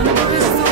అనుభవిస్తూ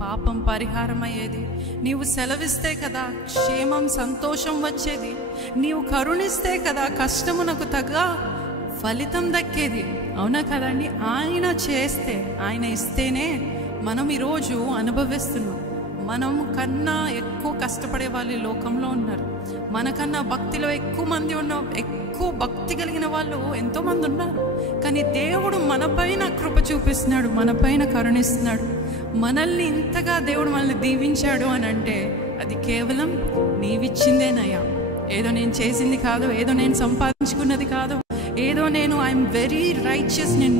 పాపం పరిహారం అయ్యేది. నీవు సెలవిస్తే కదా క్షేమం సంతోషం వచ్చేది. నీవు కరుణిస్తే కదా కష్టమునకు తగ్గ ఫలితం దక్కేది. అవునా కదండి? ఆయన చేస్తే, ఆయన ఇస్తేనే మనం ఈరోజు అనుభవిస్తున్నాం. మనం కన్నా ఎక్కువ కష్టపడే వాళ్ళు ఈ లోకంలో ఉన్నారు. మనకన్నా భక్తిలో ఎక్కువ మంది ఎక్కువ భక్తి కలిగిన వాళ్ళు ఎంతోమంది ఉన్నారు. కానీ దేవుడు మనపైన కృప చూపిస్తున్నాడు, మనపైన కరుణిస్తున్నాడు. మనల్ని ఇంతగా దేవుడు మనల్ని దీవించాడు అని అంటే అది కేవలం నీవిచ్చిందేనయ్యా. ఏదో నేను చేసింది కాదు, ఏదో నేను సంపాదించుకున్నది కాదు, ఏదో నేను ఐఎమ్ వెరీ రైచియస్, నేను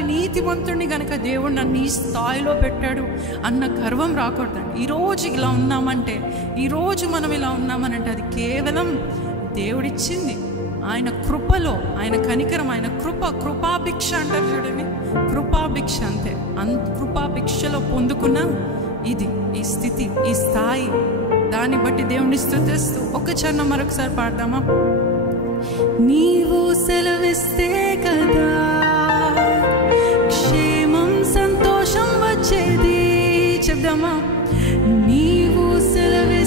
నీతివంతుడిని కనుక దేవుడు నన్ను ఈ స్థాయిలో పెట్టాడు అన్న గర్వం రాకూడదండి. ఈరోజు ఇలా ఉన్నామంటే, ఈరోజు మనం ఇలా ఉన్నామనంటే అది కేవలం దేవుడిచ్చింది. ఆయన కృపలో, ఆయన కనికరం, ఆయన కృపాభిక్ష అంటారు చూడండి, కృపాభిక్ష అంతే. కృపాభిక్షలో పొందుకున్న ఇది, ఈ స్థితి, ఈ స్థాయి, దాన్ని బట్టి దేవుణ్ణి స్తుతిస్తూ ఒక చరణం మరొకసారి పాడదామా? నీవు సెలవిస్తే కదా క్షేమం సంతోషం వచ్చేది. చెప్దామా? నీవు సెలవి